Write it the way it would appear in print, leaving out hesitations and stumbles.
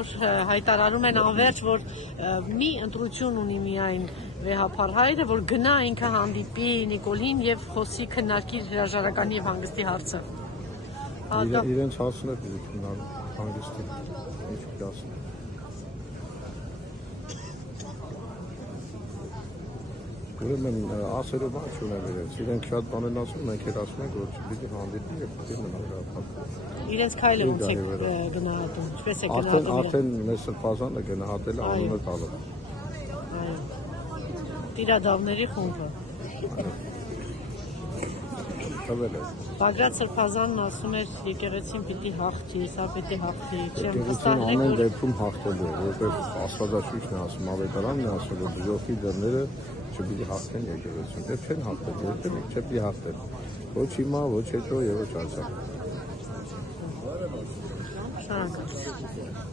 որ հայտարարում են անverջ, որ մի ընտրություն ունի միայն վեհափառ հայրը, որ գնա ինքը հանդիպի Նիկոլին եւ խոսի քննարկի հրաժարականի եւ հանգստի հարցը։ Իրենց հարցն է հանգստի ինչ կասեն։ Ուրեմն ասելով բան չունեմ իրենց, իրենք շատ բան են ասում, մենք էլ ասում ենք, որ պիտի հանդիպի եւ պիտի մնա հրապարակում։ Իրենց քայլը ոնց է գնահատում, ինչպես է գնահատում։ Արդեն մեր սրբազանը գնահատել է անունը տալով։ Այո։ Տիրադավների խումբը։ Բագրատ Սրբազանն ասում էր եկեղեցին պիտի հաղթի, սա պիտի հաղթի, չեմ վստահ եմ, որ ամեն դեպքում հաղթելու է, որովհետև Աստվածաշունչն է ասում, Ավետարանն է ասում, որ դժոխքի դռները չպիտի հաղթեն եկեղեցին, դեռ չեն հաղթել, որտեղ չպիտի հաղթել, ոչ հիմա, ոչ հետո եւ ոչ անցյալ։ Շնորհակալ։